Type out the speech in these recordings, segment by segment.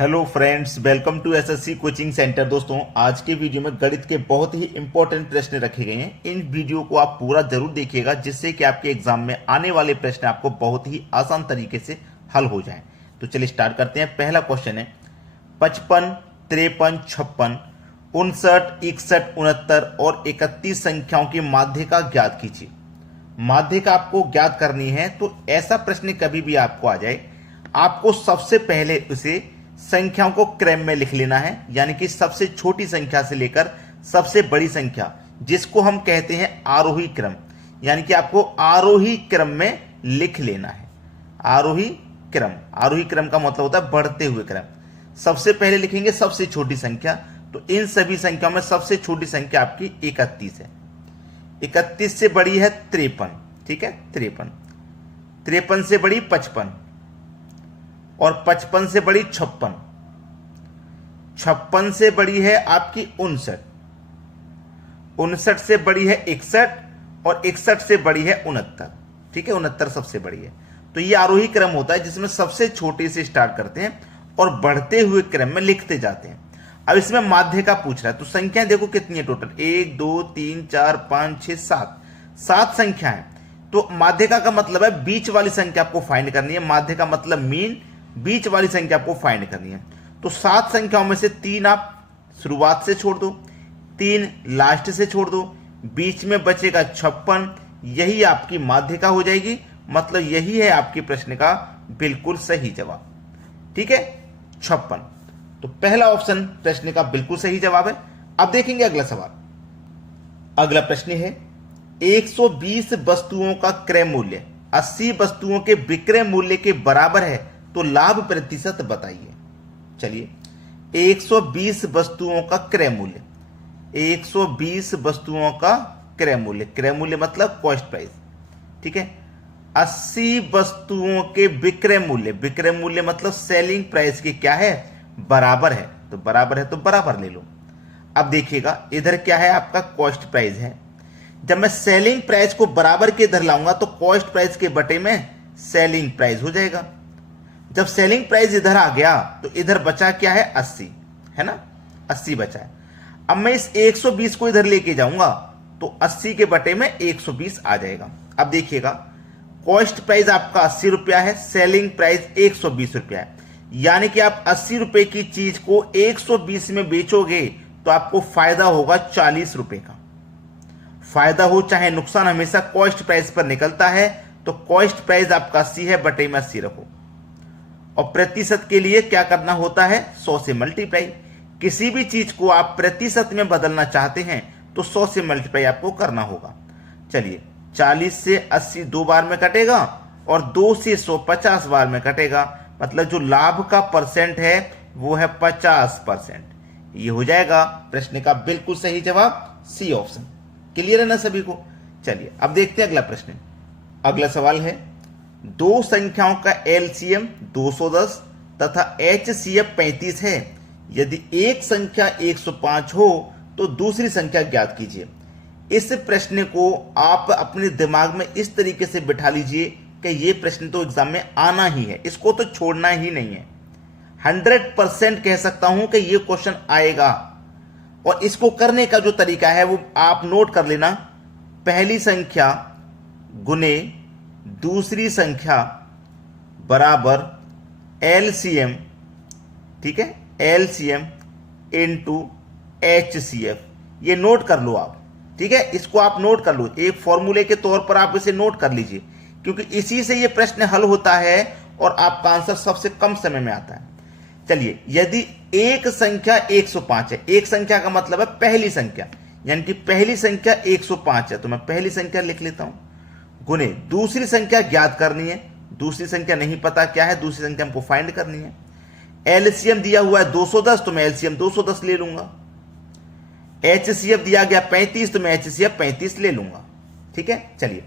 Hello friends, welcome to SSC coaching centre. दोस्तों, आज के वीडियो में गणित के बहुत ही इंपॉर्टेंट प्रश्न रखे गए हैं। इन वीडियो को आप पूरा जरूर देखिएगा, जिससे कि आपके एग्जाम में आने वाले प्रश्न आपको बहुत ही आसान तरीके से हल हो जाएं। तो चलिए स्टार्ट करते हैं। पहला क्वेश्चन है 55, 53, 56, 59, 61, 69 और 31 संख्याओं की माध्यिका ज्ञात कीजिए। माध्यिका आपको ज्ञात करनी है, तो ऐसा प्रश्न कभी भी आपको आ जाए, आपको सबसे पहले उसे संख्याओं को क्रम में लिख लेना है, यानी कि सबसे छोटी संख्या से लेकर सबसे बड़ी संख्या, जिसको हम कहते हैं आरोही क्रम, यानी कि आपको आरोही क्रम में लिख लेना है। आरोही क्रम का मतलब होता है बढ़ते हुए क्रम। सबसे पहले लिखेंगे सबसे छोटी संख्या, तो इन सभी संख्याओं में सबसे छोटी संख्या आपकी 31 है। 31 से बड़ी है 53, ठीक है, 53। 53 से बड़ी 55 और 55 से बड़ी 56। 56 से बड़ी है आपकी 59। 59 से बड़ी है 61 और 61 से बड़ी है 69, ठीक है, 69 सबसे बड़ी है। तो ये आरोही क्रम होता है, जिसमें सबसे छोटे से स्टार्ट करते हैं और बढ़ते हुए क्रम में लिखते जाते हैं। अब इसमें माध्यिका पूछ रहा है, तो संख्याएं देखो कितनी है टोटल, 1 2 3 4 5 6 7 संख्या है। तो माध्यिका का मतलब है बीच वाली संख्या आपको फाइंड करनी है। माध्यिका मतलब मीन, बीच वाली संख्या आपको फाइंड करनी है। तो 7 संख्याओं में से 3 आप शुरुआत से छोड़ दो, 3 लास्ट से छोड़ दो, बीच में बचेगा 56। यही आपकी माध्यिका हो जाएगी, मतलब यही है आपके प्रश्न का बिल्कुल सही जवाब, ठीक है, 56। तो पहला ऑप्शन प्रश्न का बिल्कुल सही जवाब है। अब देखेंगे अगला सवाल। अगला प्रश्न है 120 वस्तुओं का क्रय मूल्य 80 वस्तुओं के विक्रय मूल्य के बराबर है, तो लाभ प्रतिशत बताइए। चलिए, 120 वस्तुओं का क्रय मूल्य, 120 वस्तुओं का क्रय मूल्य मतलब कॉस्ट प्राइस, ठीक है। 80 वस्तुओं के विक्रय मूल्य मतलब सेलिंग प्राइस के क्या है, बराबर है। तो बराबर है तो बराबर ले लो। अब देखिएगा इधर क्या है, आपका कॉस्ट प्राइस है। जब मैं सेलिंग प्राइस को बराबर के इधर लाऊंगा तो कॉस्ट प्राइस के बटे में सेलिंग प्राइस हो जाएगा। जब सेलिंग प्राइस इधर आ गया तो इधर बचा क्या है, 80 है ना, 80 बचा है। अब मैं इस 120 को इधर लेके जाऊंगा तो 80 के बटे में 120 आ जाएगा। अब देखिएगा कॉस्ट प्राइस आपका 80 रुपया है, सेलिंग प्राइस 120 रुपया है, यानी कि आप 80 रुपए की चीज को 120 में बेचोगे तो आपको फायदा होगा 40 रुपए का। फायदा हो चाहे नुकसान, हमेशा कॉस्ट प्राइस पर निकलता है। तो कॉस्ट प्राइस आपका 80 है, बटे में 80 रखो, और प्रतिशत के लिए क्या करना होता है, 100 से मल्टीप्लाई। किसी भी चीज को आप प्रतिशत में बदलना चाहते हैं तो 100 से मल्टीप्लाई आपको करना होगा। चलिए, 40 से 80 2 बार में कटेगा और 2 से 100 50 बार में कटेगा, मतलब जो लाभ का परसेंट है वो है 50%। ये हो जाएगा प्रश्न का बिल्कुल सही जवाब, सी ऑप्शन। क्लियर है ना सभी को। चलिए अब देखते हैं अगला प्रश्न। अगला सवाल है, दो संख्याओं का एलसीएम 210 तथा एचसीएफ 35 है। यदि एक संख्या 105 हो तो दूसरी संख्या ज्ञात कीजिए। इस प्रश्न को आप अपने दिमाग में इस तरीके से बिठा लीजिए कि यह प्रश्न तो एग्जाम में आना ही है, इसको तो छोड़ना ही नहीं है। 100% कह सकता हूं कि यह क्वेश्चन आएगा। और इसको करने का जो तरीका है वो आप नोट कर लेना। पहली संख्या गुने दूसरी संख्या बराबर एलसीएम, ठीक है, एलसीएम इनटू एचसीएफ। ये नोट कर लो आप, ठीक है, इसको आप नोट कर लो, एक फॉर्मूले के तौर पर आप इसे नोट कर लीजिए, क्योंकि इसी से ये प्रश्न हल होता है और आपका आंसर सबसे कम समय में आता है। चलिए, यदि एक संख्या 105 है, एक संख्या का मतलब है पहली संख्या, यानी कि पहली संख्या 105 है, तो मैं पहली संख्या लिख लेता हूं, गुने दूसरी संख्या ज्ञात करनी है। दूसरी संख्या नहीं पता क्या है, दूसरी संख्या हमको फाइंड करनी है। एलसीएम दिया हुआ है 210, तो मैं एलसीएम 210 ले लूंगा। एचसीएफ दिया गया 35, तो मैं एचसीएफ 35 ले लूंगा, ठीक है। चलिए,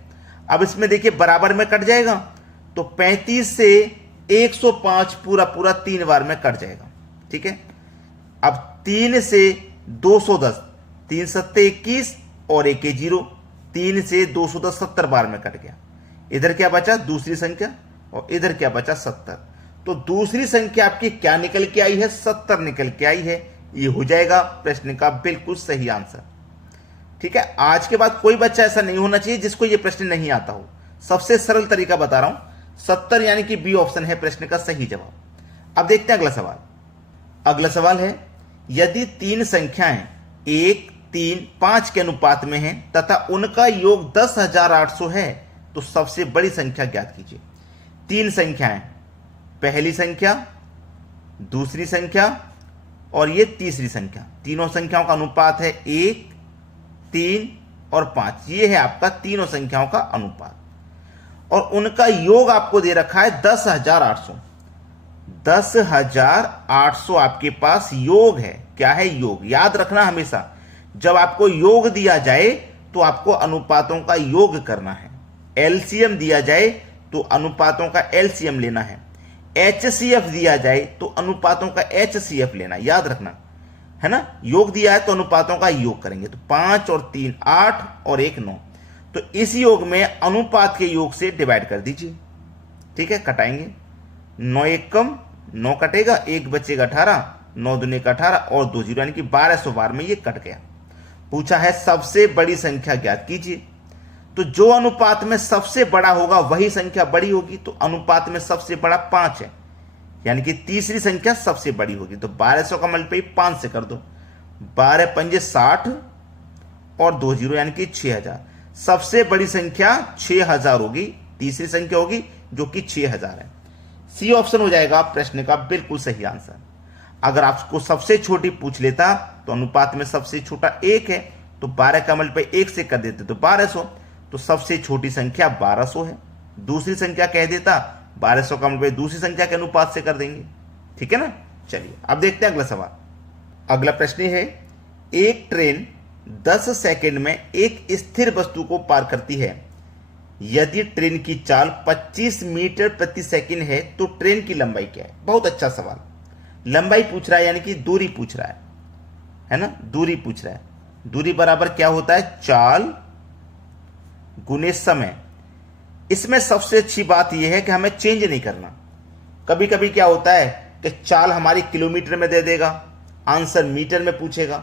अब इसमें देखिए बराबर में कट जाएगा, तो 35 से 105 पूरा पूरा 3 बार में कट जाएगा, ठीक है। अब 3 से 210, 3 सत्ते 21 और 1 0, 3 से 210 70 बार में कट गया। इधर क्या बचा, दूसरी संख्या, और इधर क्या बचा 70। तो दूसरी संख्या आपकी क्या निकल के आई है? 70 निकल के आई है। ये हो जाएगा प्रश्न का बिल्कुल सही आंसर। ठीक है, आज के बाद कोई बच्चा ऐसा नहीं होना चाहिए जिसको ये प्रश्न नहीं आता हो। सबसे सरल तरीका बता रहा हूं, 70 यानी कि बी ऑप्शन है प्रश्न का सही जवाब। अब देखते हैं अगला सवाल। अगला सवाल है, यदि तीन संख्याएं 1, 3, 5 के अनुपात में हैं तथा उनका योग 10,800 है तो सबसे बड़ी संख्या ज्ञात कीजिए। तीन संख्याएं, पहली संख्या, दूसरी संख्या और ये तीसरी संख्या, तीनों संख्याओं का अनुपात है 1, 3 और 5। ये है आपका तीनों संख्याओं का अनुपात और उनका योग आपको दे रखा है 10,800। 10,800 आपके पास योग है। क्या है? योग। याद रखना हमेशा, जब आपको योग दिया जाए तो आपको अनुपातों का योग करना है। एलसीएम दिया जाए तो अनुपातों का एलसीएम लेना है। एचसीएफ दिया जाए तो अनुपातों का एचसीएफ लेना, याद रखना है ना। योग दिया है तो अनुपातों का योग करेंगे। तो 5 और 3 8 और 1 9। तो इस योग में अनुपात के योग से डिवाइड कर दीजिए। ठीक है, कटाएंगे। 9 1 कम 9 कटेगा, 1 बचेगा 18, 9 दूनी का 18 और 2 0 यानी कि 1200 बार में ये कट गया। पूछा है सबसे बड़ी संख्या ज्ञात कीजिए। तो जो अनुपात में सबसे बड़ा होगा वही संख्या बड़ी होगी। तो अनुपात में सबसे बड़ा 5 है, यानी कि तीसरी संख्या सबसे बड़ी होगी। तो 1200 का मल्टीप्लाई 5 से कर दो। 12 पंजे 60 और 2 0 यानी कि 6000। सबसे बड़ी संख्या 6000 होगी, तीसरी संख्या होगी जो कि 6000 है। सी ऑप्शन हो जाएगा प्रश्न का बिल्कुल सही आंसर। अगर आपको सबसे छोटी पूछ लेता तो अनुपात में सबसे छोटा 1 है, तो 12 का मल्टीप्लाई 1 से कर देते तो 1200। तो सबसे छोटी संख्या 1200 है। दूसरी संख्या कह देता 1200 का मल्टीप्लाई दूसरी संख्या के अनुपात से कर देंगे। ठीक है ना। चलिए अब देखते हैं अगला सवाल। अगला प्रश्न है, एक ट्रेन 10 सेकंड में एक स्थिर वस्तु को पार करती है। यदि ट्रेन की चाल 25 मीटर प्रति सेकंड है तो ट्रेन की लंबाई क्या है? बहुत अच्छा सवाल। लंबाई पूछ रहा है, यानी कि दूरी पूछ रहा है ना। दूरी पूछ रहा है। दूरी बराबर क्या होता है? चाल गुने समय। इसमें सबसे अच्छी बात यह है कि हमें चेंज नहीं करना। कभी कभी क्या होता है कि चाल हमारी किलोमीटर में दे देगा, आंसर मीटर में पूछेगा।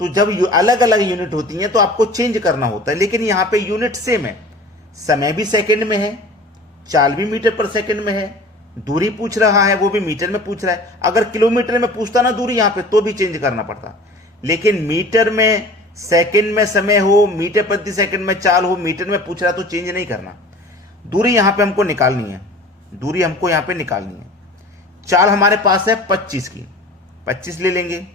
तो जब अलग अलग यूनिट होती हैं तो आपको चेंज करना होता है, लेकिन यहां पे यूनिट सेम है। समय भी सेकंड में है, चाल भी मीटर पर सेकंड में है, दूरी पूछ रहा है वो भी मीटर में पूछ रहा है। अगर किलोमीटर में पूछता ना दूरी यहां पे तो भी चेंज करना पड़ता, लेकिन मीटर में सेकंड में समय हो, मीटर प्रति सेकंड में चाल हो, मीटर में पूछ रहा तो चेंज नहीं करना। दूरी यहां पे हमको निकालनी है, दूरी हमको यहां पे निकालनी है। चाल हमारे पास है 25 की, 25 ले लेंगे।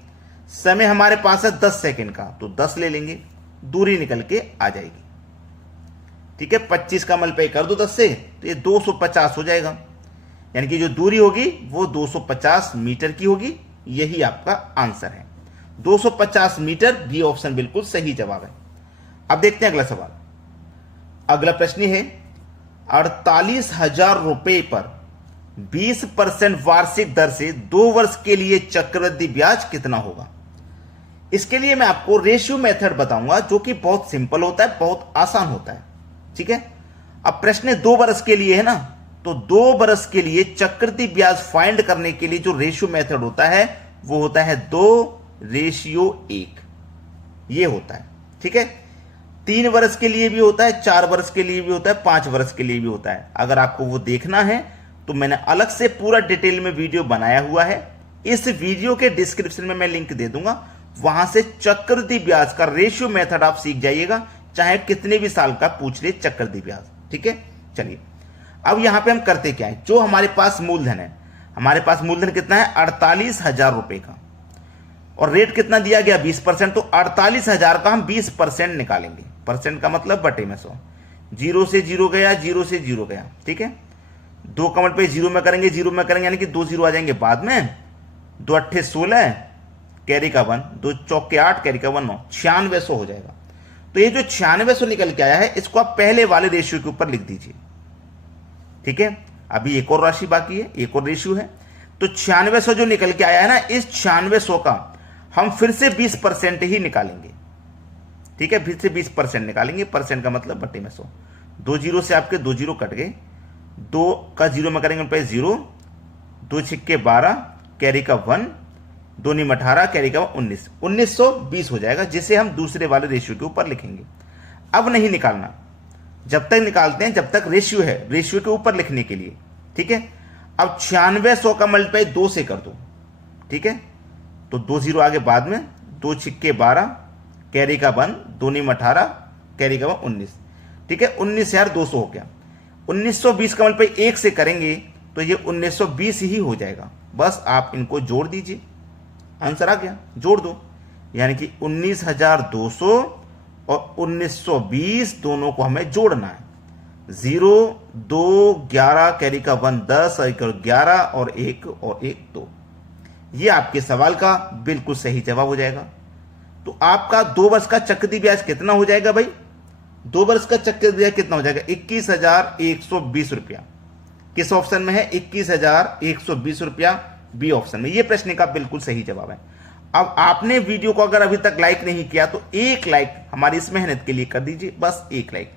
समय हमारे पास है 10 सेकंड का, तो 10 ले लेंगे। दूरी निकल के आ जाएगी। ठीक है, 25 का मल्टीप्लाई कर दो 10 से तो ये 250 हो जाएगा, यानी कि जो दूरी होगी वो 250 मीटर की होगी। यही आपका आंसर है, 250 मीटर। बी ऑप्शन बिल्कुल सही जवाब है। अब देखते हैं अगला सवाल। अगला प्रश्न है, 48,000 रुपए पर 20% वार्षिक दर से 2 वर्ष के लिए चक्रवृद्धि ब्याज कितना होगा? इसके लिए मैं आपको रेशियो मेथड बताऊंगा, जो कि बहुत सिंपल होता है, बहुत आसान होता है। ठीक है, अब प्रश्न 2 वर्ष के लिए है ना, तो 2 वर्ष के लिए चक्रवृद्धि ब्याज फाइंड करने के लिए जो रेशियो मेथड होता है वो होता है 2:1। ये होता है। ठीक है, 3 वर्ष के लिए भी होता है, 4 वर्ष के लिए भी होता है, 5 वर्ष के लिए भी होता है। अगर आपको वो देखना है तो मैंने अलग से पूरा डिटेल में वीडियो बनाया हुआ है। इस वीडियो के डिस्क्रिप्शन में मैं लिंक दे दूंगा, वहां से चक्रवृद्धि ब्याज का रेशियो मेथड आप सीख जाइएगा, चाहे कितने भी साल का पूछ ले चक्रवृद्धि ब्याज। ठीक है, चलिए अब यहां पे हम करते क्या है, जो हमारे पास मूलधन है, हमारे पास मूलधन कितना है 48,000 रुपए का, और रेट कितना दिया गया 20%। तो 48,000 का हम 20% निकालेंगे। परसेंट का मतलब बटे में 100। 0 से 0 गया, 0 से 0 गया। ठीक है, 2 का मल्टीप्लाई 0 में करेंगे, 0 में करेंगे यानी कि 2 0 आ जाएंगे बाद में। 2 8 16 कैरी का 1, 2 चौके 8 कैरी का 1 9, 9600 हो जाएगा। तो ये जो 9600 निकल के आया है इसको आप पहले वाले रेशियो के ऊपर लिख दीजिए। ठीक है, अभी एक और राशि बाकी है, एक और रेशियो है। तो 9600 जो निकल के आया है ना, इस 9600 का हम फिर से 20% ही निकालेंगे। ठीक है, फिर से 20% निकालेंगे। परसेंट का मतलब बटे में 100। 2 0 से आपके 2 0 कट गए, 2 का 0 में करेंगे 0, 2 छिक्के 12, कैरी का 1, 2 नीम 18, कैरी का 19, 1920 हो जाएगा, जिसे हम दूसरे वाले रेशियो के ऊपर लिखेंगे। अब नहीं निकालना, जब तक निकालते हैं जब तक रेशियो है, रेशियो के ऊपर लिखने के लिए, ठीक है। अब 9600 का मल्टीप्लाई 2 से कर दो, ठीक है। तो 2 0 आगे बाद में, 2 छिक्के 12, कैरी का 1, 2 नीम 18, कैरी का 19, ठीक है। 19,200 हो गया। 1920 का मल्टीप्लाई 1 से करेंगे तो ये 1920 ही हो जाएगा। बस आप इनको जोड़ दीजिए, आंसर आ गया, जोड़ दो। यानी कि 19,200 और 1920 दोनों को हमें जोड़ना है। 0 2 11, कैरी का 1 10, और 11 और 1 2। ये आपके सवाल का बिल्कुल सही जवाब हो जाएगा। तो आपका 2 वर्ष का चक्रवृद्धि ब्याज कितना हो जाएगा भाई? 2 वर्ष का चक्रवृद्धि ब्याज कितना हो जाएगा? 21,120 रुपया। किस ऑप्शन में है? 21,120 रुपया, बी ऑप्शन में। यह प्रश्न का बिल्कुल सही जवाब है। अब आपने वीडियो को अगर अभी तक लाइक नहीं किया तो एक लाइक हमारी इस मेहनत के लिए कर दीजिए, बस एक लाइक।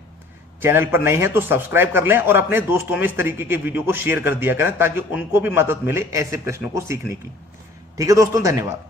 चैनल पर नए हैं तो सब्सक्राइब कर लें और अपने दोस्तों में इस तरीके के वीडियो को शेयर कर दिया करें ताकि उनको भी मदद मिले ऐसे प्रश्नों को सीखने की। ठीक है दोस्तों, धन्यवाद।